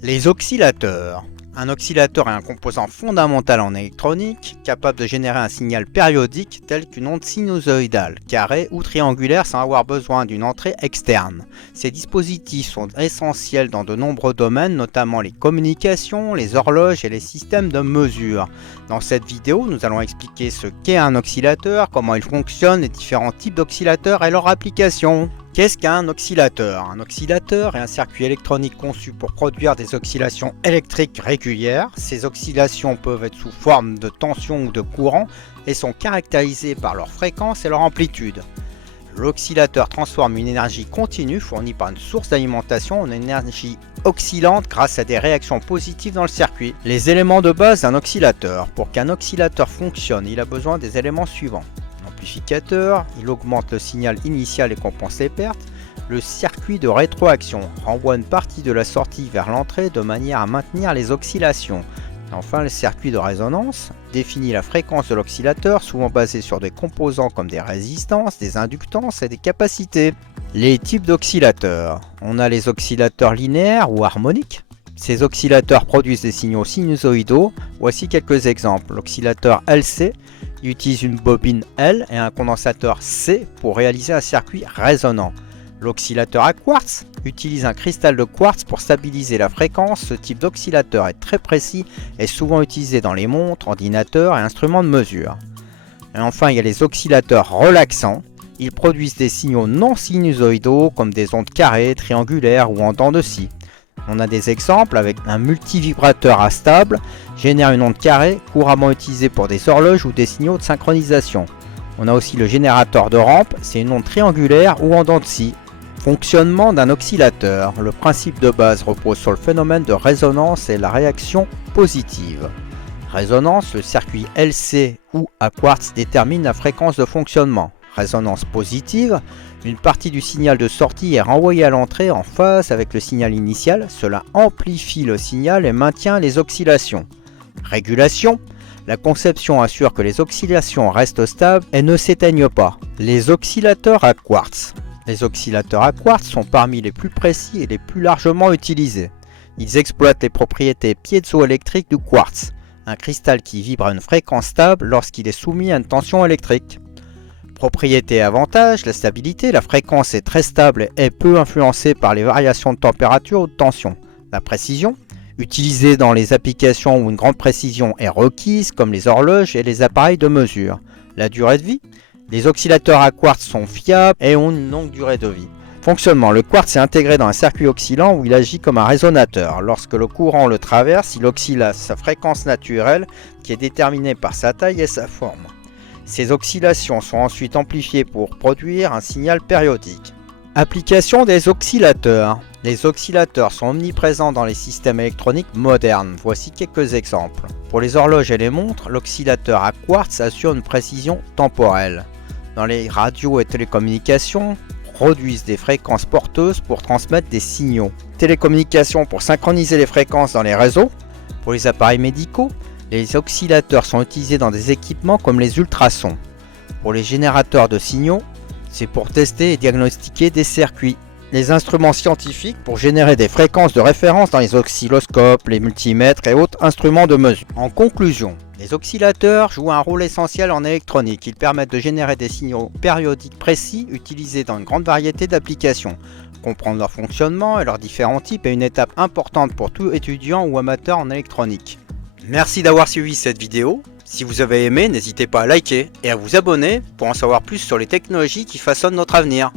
Les oscillateurs. Un oscillateur est un composant fondamental en électronique, capable de générer un signal périodique tel qu'une onde sinusoïdale, carrée ou triangulaire sans avoir besoin d'une entrée externe. Ces dispositifs sont essentiels dans de nombreux domaines, notamment les communications, les horloges et les systèmes de mesure. Dans cette vidéo, nous allons expliquer ce qu'est un oscillateur, comment il fonctionne, les différents types d'oscillateurs et leur application. Qu'est-ce qu'un oscillateur? Un oscillateur est un circuit électronique conçu pour produire des oscillations électriques régulières. Ces oscillations peuvent être sous forme de tension ou de courant et sont caractérisées par leur fréquence et leur amplitude. L'oscillateur transforme une énergie continue fournie par une source d'alimentation en énergie oscillante grâce à des réactions positives dans le circuit. Les éléments de base d'un oscillateur. Pour qu'un oscillateur fonctionne, il a besoin des éléments suivants. Amplificateur, il augmente le signal initial et compense les pertes. Le circuit de rétroaction renvoie une partie de la sortie vers l'entrée de manière à maintenir les oscillations. Enfin, le circuit de résonance définit la fréquence de l'oscillateur, souvent basé sur des composants comme des résistances, des inductances et des capacités. Les types d'oscillateurs. On a les oscillateurs linéaires ou harmoniques. Ces oscillateurs produisent des signaux sinusoïdaux. Voici quelques exemples. L'oscillateur LC utilise une bobine L et un condensateur C pour réaliser un circuit résonnant. L'oscillateur à quartz utilise un cristal de quartz pour stabiliser la fréquence. Ce type d'oscillateur est très précis et souvent utilisé dans les montres, ordinateurs et instruments de mesure. Et enfin, il y a les oscillateurs relaxants. Ils produisent des signaux non sinusoïdaux comme des ondes carrées, triangulaires ou en dents de scie. On a des exemples avec un multivibrateur astable, génère une onde carrée couramment utilisée pour des horloges ou des signaux de synchronisation. On a aussi le générateur de rampe, c'est une onde triangulaire ou en dents de scie. Fonctionnement d'un oscillateur. Le principe de base repose sur le phénomène de résonance et la réaction positive. Résonance, le circuit LC ou à quartz détermine la fréquence de fonctionnement. Résonance positive, une partie du signal de sortie est renvoyée à l'entrée en phase avec le signal initial. Cela amplifie le signal et maintient les oscillations. Régulation, la conception assure que les oscillations restent stables et ne s'éteignent pas. Les oscillateurs à quartz. Les oscillateurs à quartz sont parmi les plus précis et les plus largement utilisés. Ils exploitent les propriétés piézoélectriques du quartz, un cristal qui vibre à une fréquence stable lorsqu'il est soumis à une tension électrique. Propriété et avantage, la stabilité, la fréquence est très stable et peu influencée par les variations de température ou de tension. La précision, utilisée dans les applications où une grande précision est requise, comme les horloges et les appareils de mesure. La durée de vie, les oscillateurs à quartz sont fiables et ont une longue durée de vie. Fonctionnement, le quartz est intégré dans un circuit oscillant où il agit comme un résonateur. Lorsque le courant le traverse, il oscille à sa fréquence naturelle qui est déterminée par sa taille et sa forme. Ces oscillations sont ensuite amplifiées pour produire un signal périodique. Application des oscillateurs. Les oscillateurs sont omniprésents dans les systèmes électroniques modernes. Voici quelques exemples. Pour les horloges et les montres, l'oscillateur à quartz assure une précision temporelle. Dans les radios et télécommunications, produisent des fréquences porteuses pour transmettre des signaux. Télécommunications pour synchroniser les fréquences dans les réseaux. Pour les appareils médicaux, les oscillateurs sont utilisés dans des équipements comme les ultrasons. Pour les générateurs de signaux, c'est pour tester et diagnostiquer des circuits. Les instruments scientifiques pour générer des fréquences de référence dans les oscilloscopes, les multimètres et autres instruments de mesure. En conclusion, les oscillateurs jouent un rôle essentiel en électronique. Ils permettent de générer des signaux périodiques précis utilisés dans une grande variété d'applications. Comprendre leur fonctionnement et leurs différents types est une étape importante pour tout étudiant ou amateur en électronique. Merci d'avoir suivi cette vidéo. Si vous avez aimé, n'hésitez pas à liker et à vous abonner pour en savoir plus sur les technologies qui façonnent notre avenir.